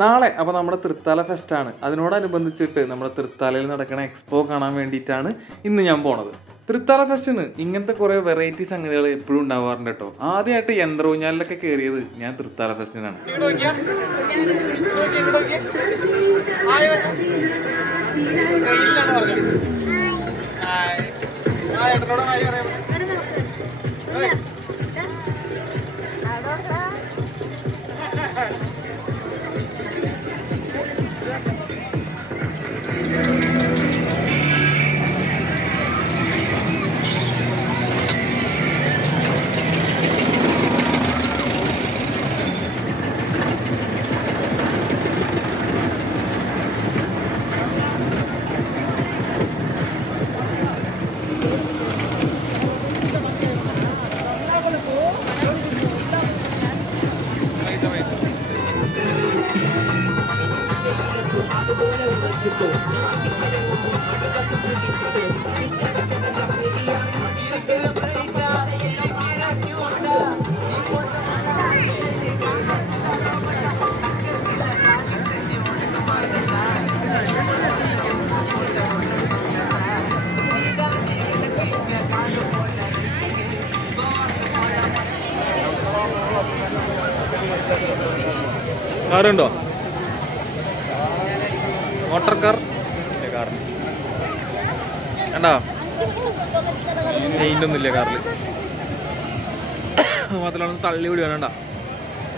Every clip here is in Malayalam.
നാളെ അപ്പോൾ നമ്മുടെ തൃത്താല ഫെസ്റ്റാണ്. അതിനോടനുബന്ധിച്ചിട്ട് നമ്മുടെ തൃത്താലയിൽ നടക്കുന്ന എക്സ്പോ കാണാൻ വേണ്ടിയിട്ടാണ് ഇന്ന് ഞാൻ പോണത്. തൃത്താല ഫെസ്റ്റിന് ഇങ്ങനത്തെ കുറേ വെറൈറ്റി സംഗതികൾ എപ്പോഴും ഉണ്ടാവാറുണ്ട് കേട്ടോ. ആദ്യമായിട്ട് യന്ത്രൂഞ്ഞാലിലൊക്കെ കയറിയത് ഞാൻ തൃത്താല ഫെസ്റ്റിനാണ്. കാറുണ്ടോ? മോട്ടോർ കാർ കാറിന് കണ്ടോ? പെയിൻ്റൊന്നുമില്ല കാറിൽ. മാത്രമല്ല തള്ളി വിടുകയാണ് കണ്ടോ?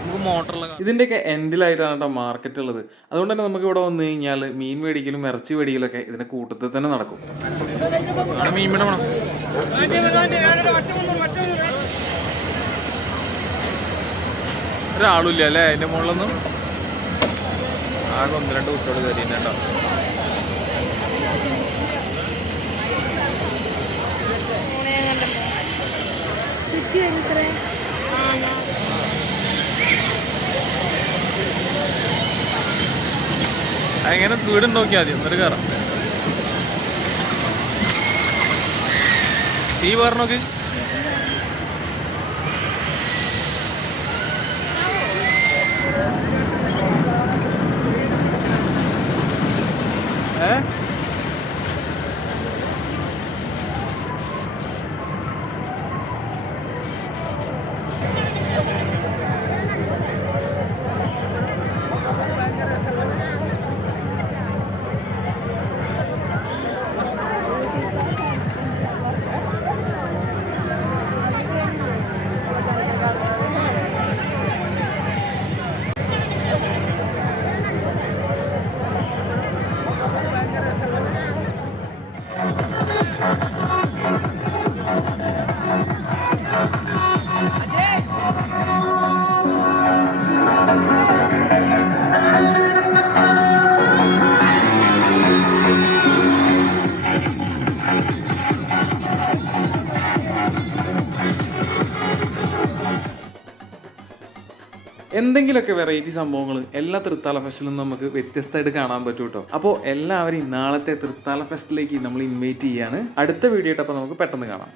നമുക്ക് മോട്ടറുള്ള ഇതിൻ്റെയൊക്കെ എൻഡിലായിട്ടാണ് കേട്ടോ മാർക്കറ്റ് ഉള്ളത്. അതുകൊണ്ട് തന്നെ നമുക്ക് ഇവിടെ വന്നു കഴിഞ്ഞാൽ മീൻ മേടിക്കലും ഇറച്ചി മേടിക്കലൊക്കെ ഇതിൻ്റെ കൂട്ടത്തിൽ തന്നെ നടക്കും. അവിടെ മീൻ വേണം. ഒരാളുമില്ല അല്ലേ അതിൻ്റെ മുകളിലൊന്നും? ആകെ 1-2 കുട്ടികൾ കയറിയിട്ടുണ്ടോ? എങ്ങനെ സ്പീഡ് നോക്കിയാൽ മതി. എന്നിട്ട് കയറാം. തീ വേറെ നോക്കി. എന്തെങ്കിലുമൊക്കെ വെറൈറ്റി സംഭവങ്ങൾ എല്ലാ തൃത്താല ഫെസ്റ്റിലും നമുക്ക് വ്യത്യസ്തമായിട്ട് കാണാൻ പറ്റും കേട്ടോ. അപ്പോൾ എല്ലാവരും നാളത്തെ തൃത്താല ഫെസ്റ്റിലേക്ക് നമ്മൾ ഇൻവൈറ്റ് ചെയ്യാണ്. അടുത്ത വീഡിയോ ആയിട്ട് അപ്പോൾ നമുക്ക് പെട്ടെന്ന് കാണാം.